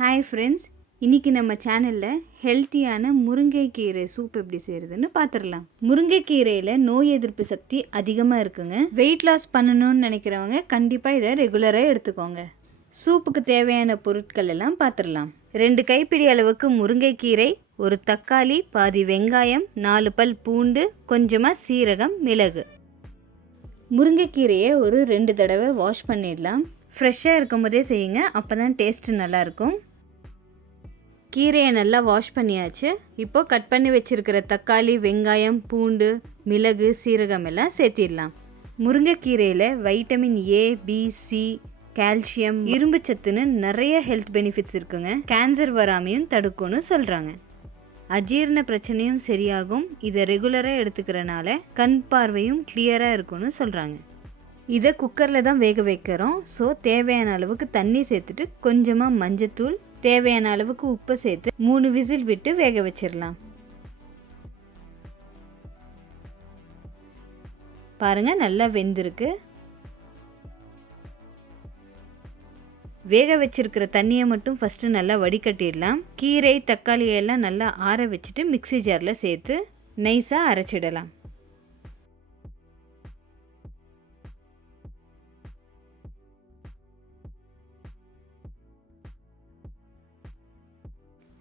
Hi friends இன்றைக்கி நம்ம சேனலில் ஹெல்த்தியான முருங்கைக்கீரை சூப் எப்படி செய்கிறதுன்னு பார்த்துடலாம் முருங்கைக்கீரையில் நோய் எதிர்ப்பு சக்தி அதிகமாக இருக்குங்க. வெயிட் லாஸ் பண்ணணும்னு நினைக்கிறவங்க கண்டிப்பாக இதை ரெகுலராக எடுத்துக்கோங்க. சூப்புக்கு தேவையான பொருட்கள் எல்லாம் பார்த்துடலாம் ரெண்டு கைப்பிடி அளவுக்கு முருங்கைக்கீரை ஒரு தக்காளி பாதி வெங்காயம் நாலு பல் பூண்டு கொஞ்சமாக சீரகம் மிளகு. முருங்கைக்கீரையை ஒரு ரெண்டு தடவை வாஷ் பண்ணிடலாம். ஃப்ரெஷ்ஷாக இருக்கும் போதே செய்யுங்க. அப்போ தான் டேஸ்ட்டு நல்லாயிருக்கும் கீரையை நல்லா வாஷ் பண்ணியாச்சு. இப்போ கட் பண்ணி வச்சுருக்கிற தக்காளி வெங்காயம் பூண்டு மிளகு சீரகம் எல்லாம் சேர்த்திடலாம். முருங்கைக்கீரையில் vitamin A B C calcium இரும்பு சத்துன்னு நிறைய ஹெல்த் பெனிஃபிட்ஸ் இருக்குங்க. கேன்சர் வராமையும் தடுக்கும்னு சொல்கிறாங்க அஜீரண பிரச்சனையும் சரியாகும். இதை ரெகுலராக எடுத்துக்கிறனால கண் பார்வையும் கிளியராக இருக்கும்னு சொல்கிறாங்க இதை குக்கரில் தான் வேக வைக்கிறோம். ஸோ தேவையான அளவுக்கு தண்ணி சேர்த்துட்டு கொஞ்சமாக மஞ்சத்தூள் தேவையான அளவுக்கு உப்பை சேர்த்து மூணு விசில் விட்டு வேக வச்சிடலாம் பாருங்கள் நல்லா வெந்திருக்கு. வேக வச்சிருக்கிற தண்ணியை மட்டும் ஃபஸ்ட்டு நல்லா வடிகட்டிடலாம். கீரை தக்காளியெல்லாம் நல்லா ஆற வச்சுட்டு மிக்சி ஜாரில் சேர்த்து நைஸாக அரைச்சிடலாம்.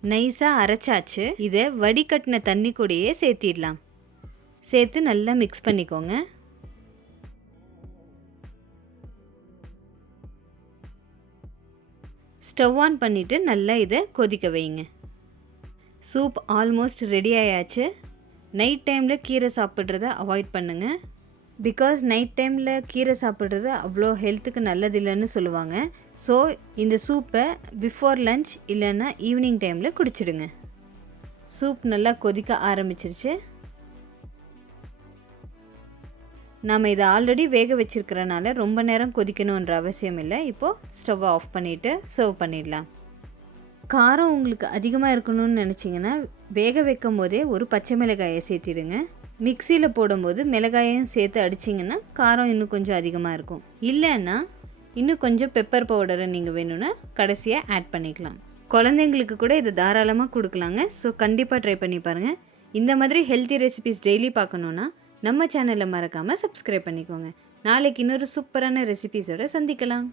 நைஸாக அரைச்சாச்சு. இதை வடிகட்டின தண்ணி கூடயே சேர்த்திடலாம். சேர்த்து நல்லா மிக்ஸ் பண்ணிக்கோங்க. ஸ்டவ் ஆன் பண்ணிவிட்டு நல்லா இதை கொதிக்க வைங்க. சூப் ஆல்மோஸ்ட் ரெடி ஆயாச்சு. நைட் டைமில் கீரை சாப்பிட்றத அவாய்ட் பண்ணுங்கள் பிகாஸ் நைட் டைமில் கீரை சாப்பிட்றது அவ்வளோ ஹெல்த்துக்கு நல்லது இல்லைன்னு சொல்லுவாங்க. ஸோ இந்த சூப்பை பிஃபோர் லஞ்ச் இல்லைன்னா ஈவினிங் டைமில் குடிச்சிடுங்க. சூப் நல்லா கொதிக்க ஆரம்பிச்சிருச்சு. நாம் இதை ஆல்ரெடி வேக வச்சுருக்கிறனால ரொம்ப நேரம் கொதிக்கணுன்ற அவசியம் இல்லை. இப்போது ஸ்டவ்வை ஆஃப் பண்ணிவிட்டு சர்வ் பண்ணிடலாம். காரம் உங்களுக்கு அதிகமாக இருக்கணும்னு நினச்சிங்கன்னா வேக வைக்கும் போதே ஒரு பச்சை மிளகாயை சேர்த்திடுங்க. மிக்சியில் போடும்போது மிளகாயும் சேர்த்து அடிச்சிங்கன்னா காரம் இன்னும் கொஞ்சம் அதிகமாக இருக்கும். இல்லைன்னா இன்னும் கொஞ்சம் பெப்பர் பவுடரை நீங்கள் வேணும்னா கடைசியாக ஆட் பண்ணிக்கலாம். குழந்தைங்களுக்கு கூட இதை தாராளமாக கொடுக்கலாங்க. ஸோ கண்டிப்பாக ட்ரை பண்ணி பாருங்கள் இந்த மாதிரி ஹெல்த்தி ரெசிபிஸ் டெய்லி பார்க்கணுன்னா நம்ம சேனலை மறக்காமல் சப்ஸ்கிரைப் பண்ணிக்கோங்க. நாளைக்கு இன்னொரு சூப்பரான ரெசிபிஸோடு சந்திக்கலாம்.